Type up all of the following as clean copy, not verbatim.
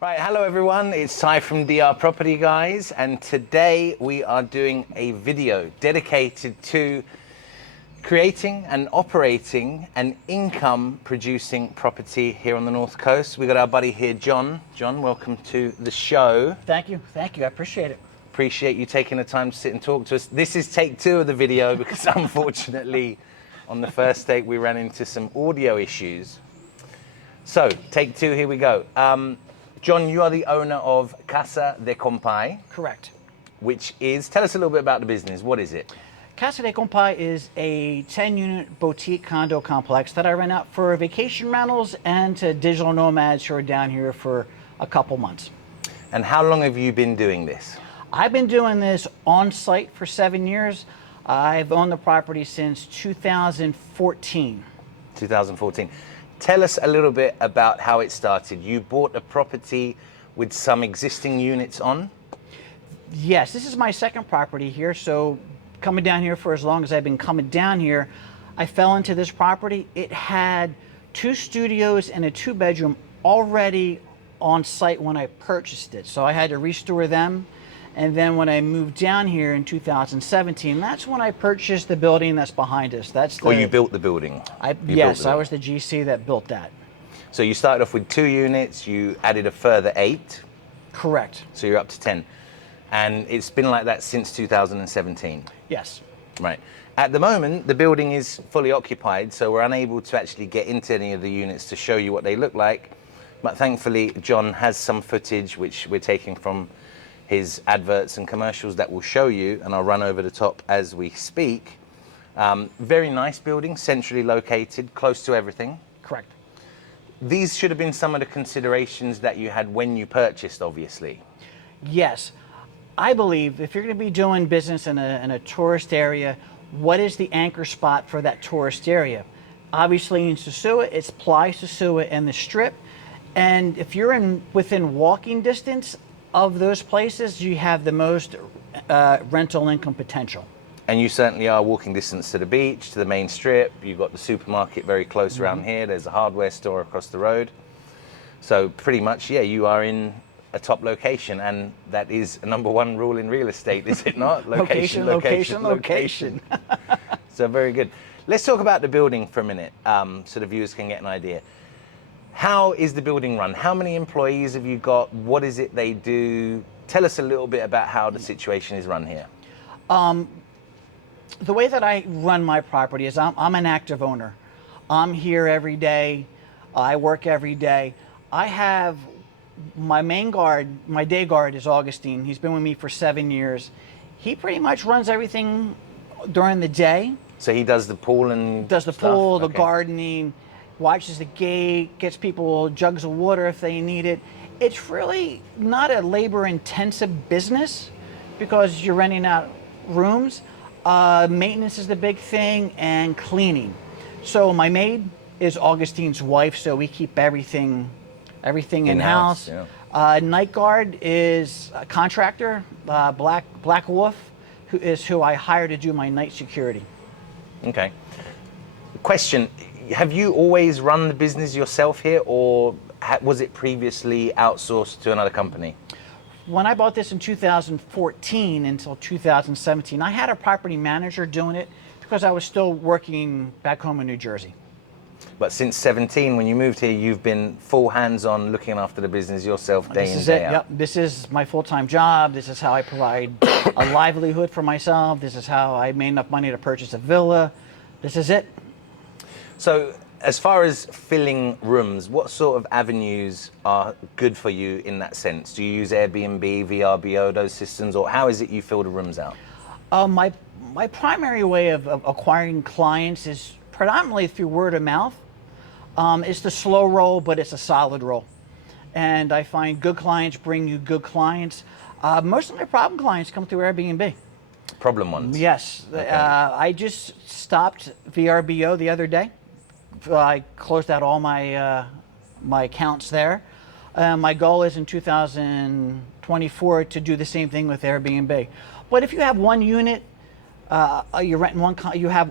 Right, hello everyone, it's Ty from DR Property Guys, and today we are doing a video dedicated to creating and operating an income producing property here on the North Coast. We got our buddy here, John. John, welcome to the show. Thank you, I appreciate it. Appreciate you taking the time to sit and talk to us. This is take 2 of the video because unfortunately on the first take we ran into some audio issues. So, take 2, here we go. John, you are the owner of Casa de Compai. Correct. Which is, tell us a little bit about the business. What is it? Casa de Compai is a 10-unit boutique condo complex that I rent out for vacation rentals and to digital nomads who are down here for a couple months. And how long have you been doing this? I've been doing this on site for 7 years. I've owned the property since 2014. 2014. Tell us a little bit about how it started. You bought a property with some existing units on? Yes, this is my second property here. So coming down here for as long as I've been coming down here, I fell into this property. It had 2 studios and a 2-bedroom already on site when I purchased it. So I had to restore them. And then when I moved down here in 2017, that's when I purchased the building that's behind us. Or you built the building? Yes, I was the GC that built that. So you started off with 2 units, you added a further 8? Correct. So you're up to 10. And it's been like that since 2017? Yes. Right. At the moment, the building is fully occupied, so we're unable to actually get into any of the units to show you what they look like. But thankfully, John has some footage which we're taking from his adverts and commercials that will show you, and I'll run over the top as we speak. Very nice building, centrally located, close to everything. Correct. These should have been some of the considerations that you had when you purchased, obviously. Yes. I believe if you're going to be doing business in a tourist area, what is the anchor spot for that tourist area? Obviously in Sosua, it's Ply, Sosua, and the Strip. And if you're within walking distance of those places, you have the most rental income potential. And you certainly are walking distance to the beach, to the main strip. You've got the supermarket very close around here. There's a hardware store across the road. So pretty much, yeah, you are in a top location, and that is a #1 rule in real estate, is it not? Location. So very good. Let's talk about the building for a minute, so the viewers can get an idea. How is the building run? How many employees have you got? What is it they do? Tell us a little bit about how the situation is run here. The way that I run my property is I'm an active owner. I'm here every day. I work every day. I have my main guard, my day guard is Augustine. He's been with me for 7 years. He pretty much runs everything during the day. So he does the pool and does the stuff? pool, the Okay. gardening, watches the gate, gets people jugs of water if they need it. It's really not a labor-intensive business because you're renting out rooms. Maintenance is the big thing, and cleaning. So my maid is Augustine's wife, so we keep everything in-house. Yeah. Night guard is a contractor, Black Wolf, who I hire to do my night security. Okay. Question. Have you always run the business yourself here, or was it previously outsourced to another company? When I bought this in 2014 until 2017, I had a property manager doing it because I was still working back home in New Jersey. But since 17, when you moved here, you've been full hands-on looking after the business yourself day in, day out. Yep. This is my full-time job. This is how I provide a livelihood for myself. This is how I made enough money to purchase a villa. This is it. So as far as filling rooms, what sort of avenues are good for you in that sense? Do you use Airbnb, VRBO, those systems, or how is it you fill the rooms out? My primary way of acquiring clients is predominantly through word of mouth. It's the slow roll, but it's a solid roll. And I find good clients bring you good clients. Most of my problem clients come through Airbnb. Problem ones? Yes. Okay. I just stopped VRBO the other day. I closed out all my my accounts there. My goal is in 2024 to do the same thing with Airbnb. But if you have one unit, you're renting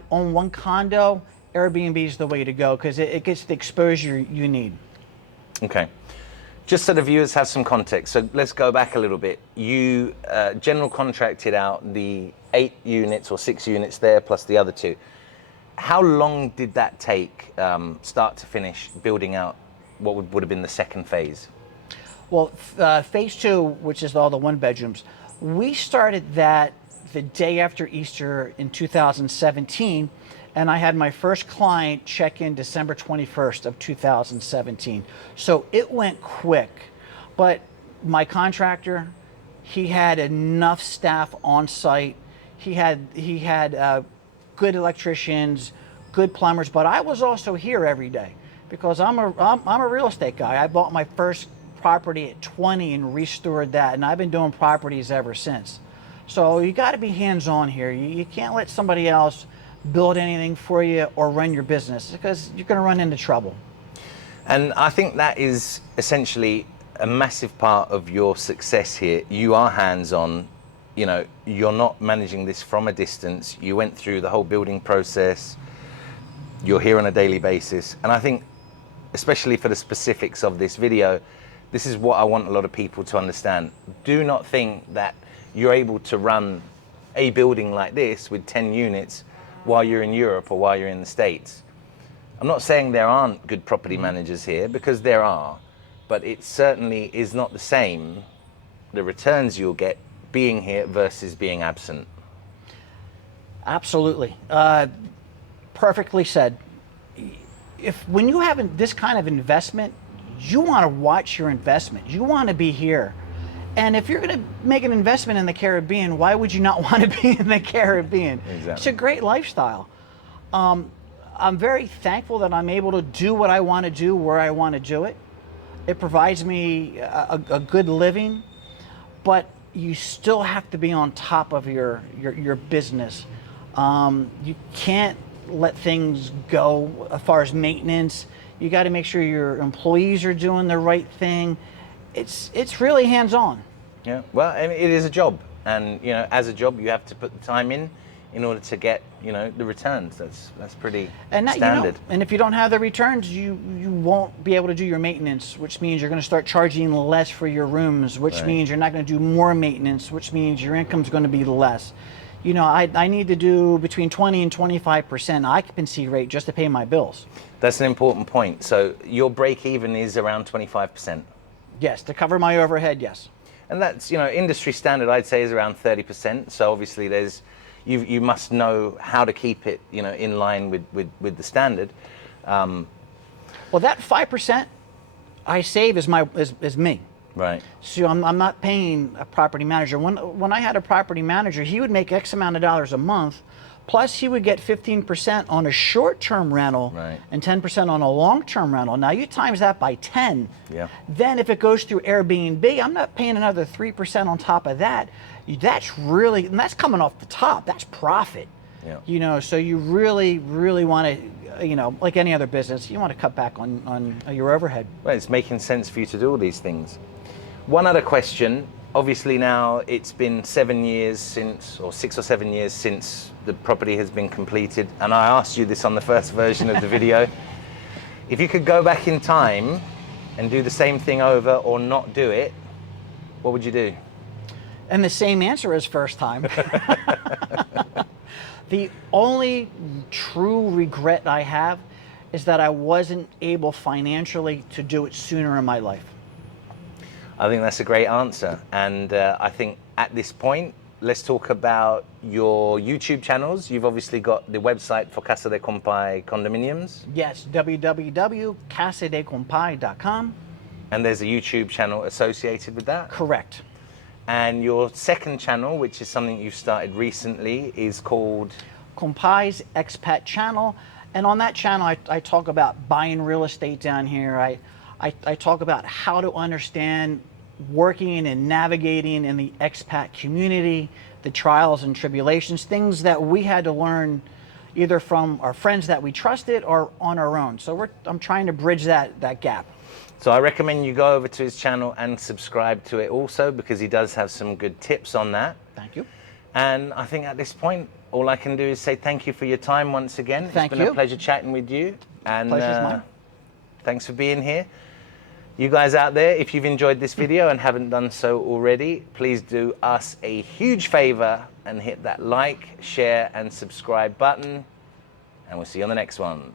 own one condo, Airbnb is the way to go because it gets the exposure you need. Okay. Just so the viewers have some context, so let's go back a little bit. You general contracted out the 8 units or 6 units there plus the other 2. How long did that take, start to finish, building out what would have been the second phase? Well, phase 2, which is all the 1 bedrooms, we started that the day after Easter in 2017, and I had my first client check in December 21st of 2017. So it went quick, but my contractor, he had enough staff on site. He had good electricians, good plumbers, but I was also here every day because I'm a real estate guy. I bought my first property at 20 and restored that, and I've been doing properties ever since. So you got to be hands-on here. You can't let somebody else build anything for you or run your business because you're going to run into trouble. And I think that is essentially a massive part of your success here. You are hands-on. You know, you're not managing this from a distance. You went through the whole building process. You're here on a daily basis. And I think, especially for the specifics of this video, this is what I want a lot of people to understand. Do not think that you're able to run a building like this with 10 units while you're in Europe or while you're in the States. I'm not saying there aren't good property managers here, because there are, but it certainly is not the same, the returns you'll get being here versus being absent. Absolutely. Perfectly said. When you have this kind of investment, you want to watch your investment. You want to be here. And if you're going to make an investment in the Caribbean, why would you not want to be in the Caribbean? Exactly. It's a great lifestyle. I'm very thankful that I'm able to do what I want to do where I want to do it. It provides me a good living, but you still have to be on top of your business. You can't let things go as far as maintenance. You got to make sure your employees are doing the right thing. It's really hands-on. Yeah, well, I mean, it is a job, and you know, as a job, you have to put the time in order to get, you know, the returns. That's pretty standard. And if you don't have the returns, you won't be able to do your maintenance, which means you're going to start charging less for your rooms, which means you're not going to do more maintenance, which means your income's going to be less. You know, I need to do between 20 and 25% occupancy rate just to pay my bills. That's an important point. So your break even is around 25%. Yes, to cover my overhead, yes. And that's, you know, industry standard, I'd say, is around 30%. So obviously there's, you must know how to keep it, you know, in line with the standard. Well, that 5% I save is me. Right. So I'm not paying a property manager. When I had a property manager, he would make X amount of dollars a month, plus he would get 15% on a short-term rental and 10% on a long-term rental. Now you times that by 10. Yeah. Then if it goes through Airbnb, I'm not paying another 3% on top of that. That's really, and that's coming off the top. That's profit. Yeah. You know, so you really, really want to, you know, like any other business, you want to cut back on your overhead. Well, it's making sense for you to do all these things. One other question. Obviously now it's been 7 years since, or 6 or 7 years since the property has been completed. And I asked you this on the first version of the video. If you could go back in time and do the same thing over or not do it, what would you do? And the same answer as first time. The only true regret I have is that I wasn't able financially to do it sooner in my life. I think that's a great answer. And I think at this point, let's talk about your YouTube channels. You've obviously got the website for Casa de Compai condominiums. Yes, www.casadecompai.com. And there's a YouTube channel associated with that? Correct. And your second channel, which is something you've started recently, is called? Compai's Expat Channel. And on that channel, I talk about buying real estate down here. I talk about how to understand working and navigating in the expat community, the trials and tribulations, things that we had to learn either from our friends that we trusted or on our own. So I'm trying to bridge that gap. So I recommend you go over to his channel and subscribe to it also, because he does have some good tips on that. Thank you. And I think at this point, all I can do is say thank you for your time once again. Thank you. It's been a pleasure chatting with you. And Pleasure's mine. Thanks for being here. You guys out there, if you've enjoyed this video and haven't done so already, please do us a huge favor and hit that like, share, and subscribe button. And we'll see you on the next one.